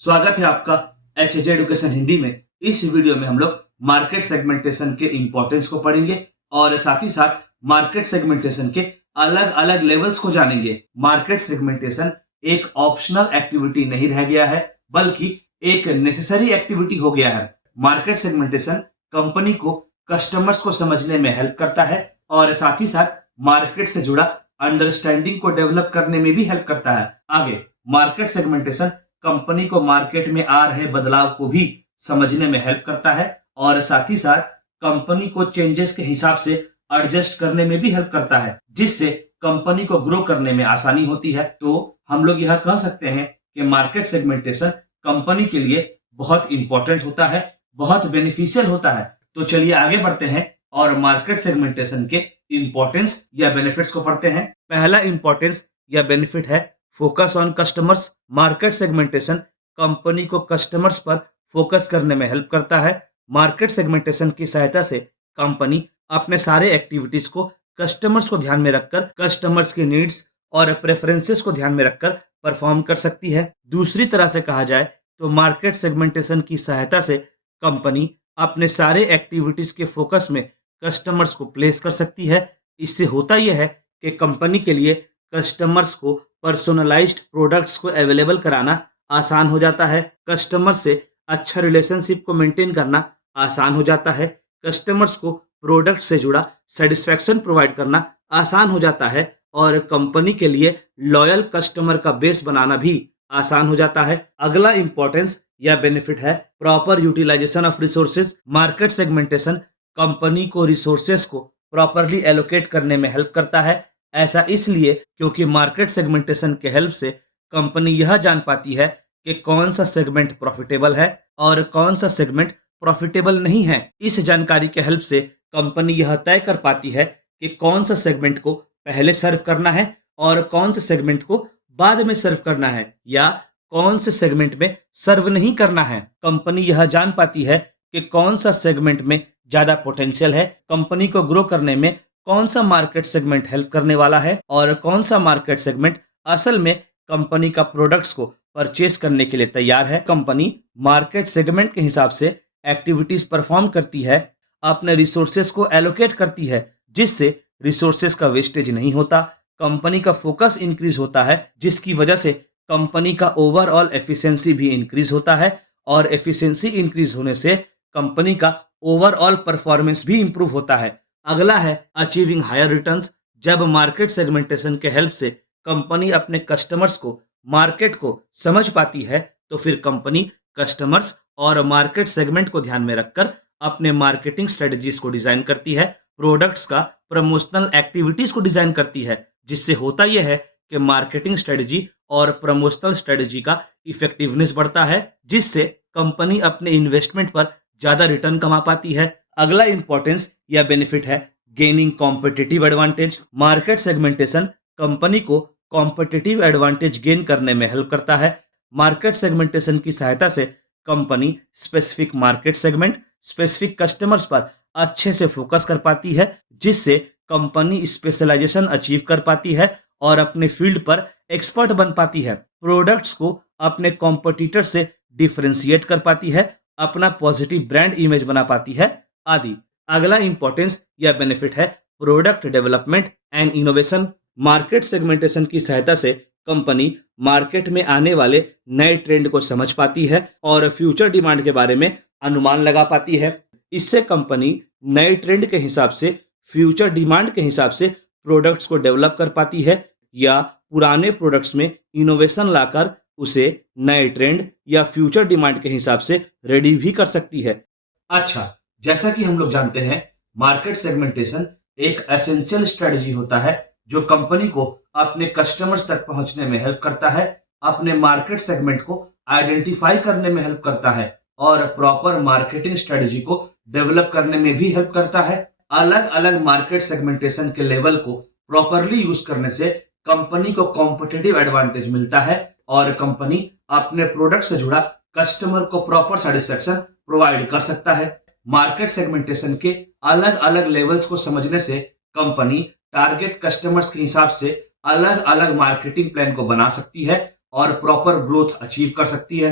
स्वागत है आपका एच एजुकेशन हिंदी में। इस वीडियो में हम लोग मार्केट सेगमेंटेशन के इंपॉर्टेंस को पढ़ेंगे और साथ ही साथ मार्केट सेगमेंटेशन के अलग अलग लेवल्स को जानेंगे। मार्केट सेगमेंटेशन एक ऑप्शनल एक्टिविटी नहीं रह गया है, बल्कि एक नेसेसरी एक्टिविटी हो गया है। मार्केट सेगमेंटेशन कंपनी को कस्टमर्स को समझने में हेल्प करता है और साथ ही साथ मार्केट से जुड़ा अंडरस्टैंडिंग को डेवलप करने में भी हेल्प करता है। आगे मार्केट सेगमेंटेशन कंपनी को मार्केट में आ रहे बदलाव को भी समझने में हेल्प करता है और साथ ही साथ कंपनी को चेंजेस के हिसाब से एडजस्ट करने में भी हेल्प करता है, जिससे कंपनी को ग्रो करने में आसानी होती है। तो हम लोग यह कह सकते हैं कि मार्केट सेगमेंटेशन कंपनी के लिए बहुत इंपॉर्टेंट होता है, बहुत बेनिफिशियल होता है। तो चलिए आगे बढ़ते हैं और मार्केट सेगमेंटेशन के इंपॉर्टेंस या बेनिफिट्स को पढ़ते हैं। पहला इंपॉर्टेंस या बेनिफिट है focus on customers. Market segmentation company को कस्टमर्स पर फोकस करने में हेल्प करता है। मार्केट सेगमेंटेशन की सहायता से कंपनी अपने सारे एक्टिविटीज को कस्टमर्स को ध्यान में रखकर, कस्टमर्स की नीड्स और प्रेफरेंसेस को ध्यान में रखकर परफॉर्म कर सकती है। दूसरी तरह से कहा जाए तो मार्केट सेगमेंटेशन की सहायता से कंपनी अपने सारे एक्टिविटीज के फोकस में कस्टमर्स को प्लेस कर सकती है। इससे होता यह है कि कंपनी के लिए कस्टमर्स को पर्सनलाइज्ड प्रोडक्ट्स को अवेलेबल कराना आसान हो जाता है। कस्टमर से अच्छा रिलेशनशिप को मेंटेन करना आसान हो जाता है। कस्टमर्स को प्रोडक्ट से जुड़ा सेटिस्फैक्शन प्रोवाइड करना आसान हो जाता है और कंपनी के लिए लॉयल कस्टमर का बेस बनाना भी आसान हो जाता है। अगला इंपॉर्टेंस या बेनिफिट है proper utilisation of resources. Market segmentation company को रिसोर्सेज को प्रॉपरली एलोकेट करने में हेल्प करता है। ऐसा इसलिए क्योंकि मार्केट सेगमेंटेशन के हेल्प से कंपनी यह जान पाती है कि कौन सा सेगमेंट प्रॉफिटेबल है और कौन सा सेगमेंट प्रॉफिटेबल नहीं है। इस जानकारी के हेल्प से कंपनी यह तय कर पाती है कि कौन सा सेगमेंट को पहले सर्व करना है और कौन से सेगमेंट को बाद में सर्व करना है, या कौन से सेगमेंट में सर्व नहीं करना है। कंपनी यह जान पाती है कि कौन सा सेगमेंट में ज्यादा पोटेंशियल है, कंपनी को ग्रो करने में कौन सा मार्केट सेगमेंट हेल्प करने वाला है और कौन सा मार्केट सेगमेंट असल में कंपनी का प्रोडक्ट्स को परचेस करने के लिए तैयार है। कंपनी मार्केट सेगमेंट के हिसाब से एक्टिविटीज परफॉर्म करती है, अपने रिसोर्सेज को एलोकेट करती है, जिससे रिसोर्सेज का वेस्टेज नहीं होता, कंपनी का फोकस इंक्रीज होता है, जिसकी वजह से कंपनी का ओवरऑल एफिशिएंसी भी इंक्रीज होता है और एफिशिएंसी इंक्रीज होने से कंपनी का ओवरऑल परफॉर्मेंस भी इंप्रूव होता है। अगला है अचीविंग हायर रिटर्न्स। जब मार्केट सेगमेंटेशन के हेल्प से कंपनी अपने कस्टमर्स को, मार्केट को समझ पाती है, तो फिर कंपनी कस्टमर्स और मार्केट सेगमेंट को ध्यान में रखकर अपने मार्केटिंग स्ट्रेटजीज को डिजाइन करती है, प्रोडक्ट्स का प्रमोशनल एक्टिविटीज को डिजाइन करती है, जिससे होता यह है कि मार्केटिंग स्ट्रेटजी और प्रमोशनल स्ट्रेटजी का इफेक्टिवनेस बढ़ता है, जिससे कंपनी अपने इन्वेस्टमेंट पर ज्यादा रिटर्न कमा पाती है। अगला इंपॉर्टेंस या बेनिफिट है gaining competitive advantage. Market segmentation company को कॉम्पिटिटिव एडवांटेज गेन करने में हेल्प करता है। मार्केट सेगमेंटेशन की सहायता से company specific market segment, specific customers पर अच्छे से फोकस कर पाती है, जिससे कंपनी स्पेशलाइजेशन अचीव कर पाती है और अपने फील्ड पर एक्सपर्ट बन पाती है, प्रोडक्ट्स को अपने कॉम्पिटिटर से डिफरेंशिएट कर पाती है, अपना पॉजिटिव ब्रांड इमेज बना पाती है आदि। अगला इंपॉर्टेंस या बेनिफिट है product development and innovation. Market segmentation की सहायता से कंपनी मार्केट में आने वाले नए ट्रेंड को समझ पाती है और फ्यूचर डिमांड के बारे में अनुमान लगा पाती है। इससे कंपनी नए ट्रेंड के हिसाब से, फ्यूचर डिमांड के हिसाब से प्रोडक्ट्स को डेवलप कर पाती है, या पुराने प्रोडक्ट्स में इनोवेशन लाकर उसे नए ट्रेंड या फ्यूचर डिमांड के हिसाब से रेडी भी कर सकती है। अच्छा, जैसा कि हम लोग जानते हैं, मार्केट सेगमेंटेशन एक एसेंशियल स्ट्रेटजी होता है जो कंपनी को अपने कस्टमर्स तक पहुंचने में हेल्प करता है, अपने मार्केट सेगमेंट को आइडेंटिफाई करने में हेल्प करता है और प्रॉपर मार्केटिंग स्ट्रेटजी को डेवलप करने में भी हेल्प करता है। अलग अलग मार्केट सेगमेंटेशन के लेवल को प्रॉपरली यूज करने से कंपनी को कॉम्पिटिटिव एडवांटेज मिलता है और कंपनी अपने प्रोडक्ट से जुड़ा कस्टमर को प्रॉपर सेटिस्फेक्शन प्रोवाइड कर सकता है। मार्केट सेगमेंटेशन के अलग अलग लेवल्स को समझने से कंपनी टारगेट कस्टमर्स के हिसाब से अलग अलग मार्केटिंग प्लान को बना सकती है और प्रॉपर ग्रोथ अचीव कर सकती है।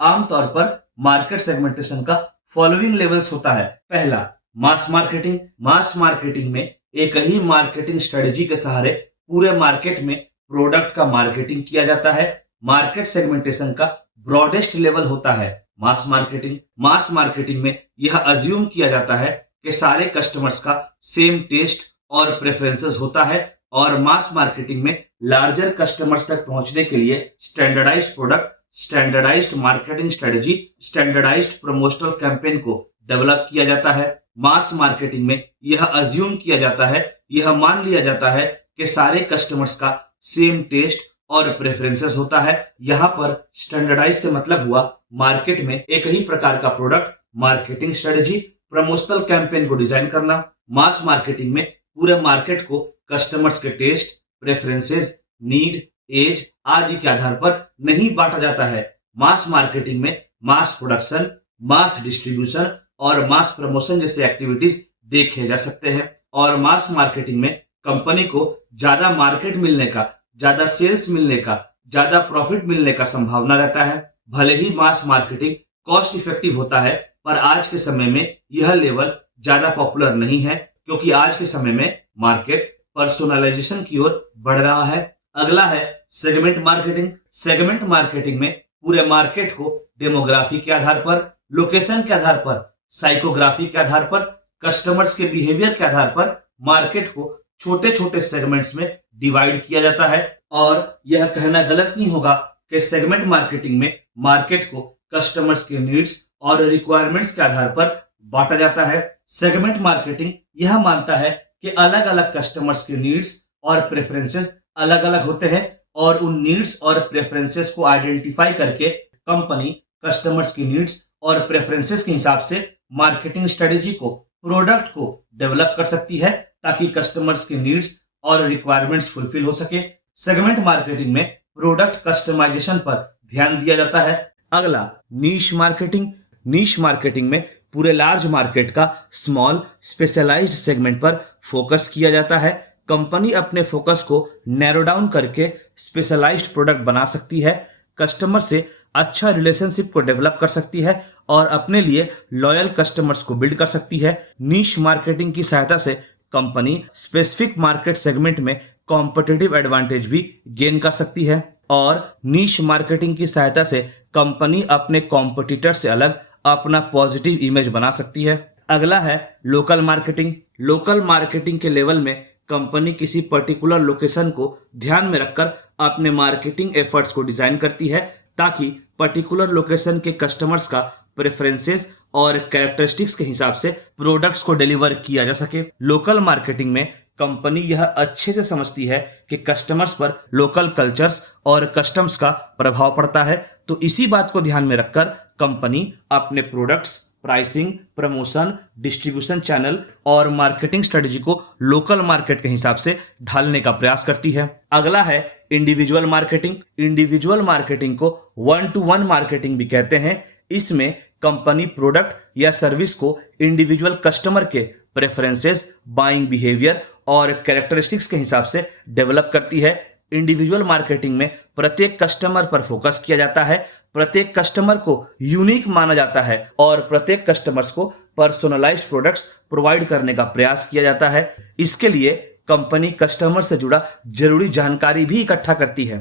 आमतौर पर मार्केट सेगमेंटेशन का फॉलोइंग लेवल्स होता है। पहला, मास मार्केटिंग। मास मार्केटिंग में एक ही मार्केटिंग स्ट्रेटेजी के सहारे पूरे मार्केट में प्रोडक्ट का मार्केटिंग किया जाता है। मार्केट सेगमेंटेशन का ब्रॉडेस्ट लेवल होता है मास मार्केटिंग। मास मार्केटिंग में यह अज्यूम किया जाता है कि सारे कस्टमर्स का सेम टेस्ट और प्रेफरेंसेस होता है, और मास मार्केटिंग में लार्जर कस्टमर्स तक पहुंचने के लिए standardised product, standardised marketing strategy, standardised promotional campaign को डेवलप किया जाता है। मास मार्केटिंग में यह अज्यूम किया जाता है, यह मान लिया जाता है कि सारे कस्टमर्स का सेम टेस्ट और प्रेफरेंसेस होता है। यहाँ पर स्टैंडर्डाइज से मतलब हुआ मार्केट में एक ही प्रकार का product, marketing strategy, promotional campaign को डिजाइन करना। मास मार्केटिंग में पूरे मार्केट को कस्टमर्स के टेस्ट, प्रेफरेंसेस, नीड, एज आदि के आधार पर नहीं बांटा जाता है। मास मार्केटिंग में मास प्रोडक्शन, मास डिस्ट्रीब्यूशन और मास प्रमोशन जैसे एक्टिविटीज देखे जा सकते हैं, और मास मार्केटिंग में कंपनी को ज्यादा मार्केट मिलने का, ज्यादा सेल्स मिलने का, ज्यादा प्रॉफिट मिलने का संभावना रहता है। भले ही मास मार्केटिंग कॉस्ट इफेक्टिव होता है, पर आज के समय में यह लेवल ज्यादा पॉपुलर नहीं है, क्योंकि आज के समय में मार्केट पर्सोनलाइजेशन की ओर बढ़ रहा है। अगला है सेगमेंट मार्केटिंग। सेगमेंट मार्केटिंग में पूरे मार्केट को डेमोग्राफी के आधार पर, लोकेशन के आधार पर, साइकोग्राफी के आधार पर, कस्टमर्स के बिहेवियर के आधार पर मार्केट को छोटे छोटे सेगमेंट्स में डिवाइड किया जाता है। और यह कहना गलत नहीं होगा कि सेगमेंट मार्केटिंग में मार्केट को कस्टमर्स के नीड्स और रिक्वायरमेंट्स के आधार पर बांटा जाता है। सेगमेंट मार्केटिंग यह मानता है कि अलग अलग कस्टमर्स के नीड्स और प्रेफरेंसेस अलग अलग होते हैं, और उन नीड्स और प्रेफरेंसेस को आइडेंटिफाई करके कंपनी कस्टमर्स की नीड्स और प्रेफरेंसेस के हिसाब से मार्केटिंग स्ट्रेटेजी को, प्रोडक्ट को डेवलप कर सकती है, ताकि कस्टमर्स के नीड्स और रिक्वायरमेंट्स फुलफिल हो सके। सेगमेंट मार्केटिंग में प्रोडक्ट कस्टमाइजेशन पर ध्यान दिया जाता है। अगला, नीश मार्केटिंग। नीश मार्केटिंग में पूरे लार्ज मार्केट का स्मॉल स्पेशलाइज्ड सेगमेंट पर फोकस किया जाता है। कंपनी अपने फोकस को नैरो डाउन करके स्पेशलाइज्ड प्रोडक्ट बना सकती है, कस्टमर से अच्छा रिलेशनशिप को डेवलप कर सकती है, और अपने लिए लॉयल कस्टमर्स को बिल्ड कर सकती है। नीश मार्केटिंग की सहायता से कंपनी स्पेसिफिक मार्केट सेगमेंट में कॉम्पिटिटिव एडवांटेज भी गेन कर सकती है, और नीश मार्केटिंग की सहायता से कंपनी अपने कॉम्पिटिटर से अलग अपना पॉजिटिव इमेज बना सकती है। अगला है लोकल मार्केटिंग। लोकल मार्केटिंग के लेवल में कंपनी किसी पर्टिकुलर लोकेशन को ध्यान में रखकर अपने मार्केटिंग एफर्ट्स को डिजाइन करती है, ताकि पर्टिकुलर लोकेशन के कस्टमर्स का प्रेफरेंसेस और कैरेक्टरिस्टिक्स के हिसाब से प्रोडक्ट्स को डिलीवर किया जा सके। लोकल मार्केटिंग में कंपनी यह अच्छे से समझती है कि कस्टमर्स पर लोकल कल्चर्स और कस्टम्स का प्रभाव पड़ता है, तो इसी बात को ध्यान में रखकर कंपनी अपने products, pricing, promotion, distribution channel और मार्केटिंग स्ट्रेटजी को लोकल मार्केट के हिसाब से ढालने का प्रयास करती है। अगला है इंडिविजुअल मार्केटिंग। इंडिविजुअल मार्केटिंग को 1-to-1 मार्केटिंग भी कहते हैं। इसमें कंपनी प्रोडक्ट या सर्विस को इंडिविजुअल कस्टमर के प्रेफरेंसेस, बाइंग बिहेवियर और कैरेक्टरिस्टिक्स के हिसाब से डेवलप करती है। इंडिविजुअल मार्केटिंग में प्रत्येक कस्टमर पर फोकस किया जाता है, प्रत्येक कस्टमर को यूनिक माना जाता है, और प्रत्येक कस्टमर्स को पर्सनलाइज्ड प्रोडक्ट्स प्रोवाइड करने का प्रयास किया जाता है। इसके लिए कंपनी कस्टमर से जुड़ा जरूरी जानकारी भी इकट्ठा करती है।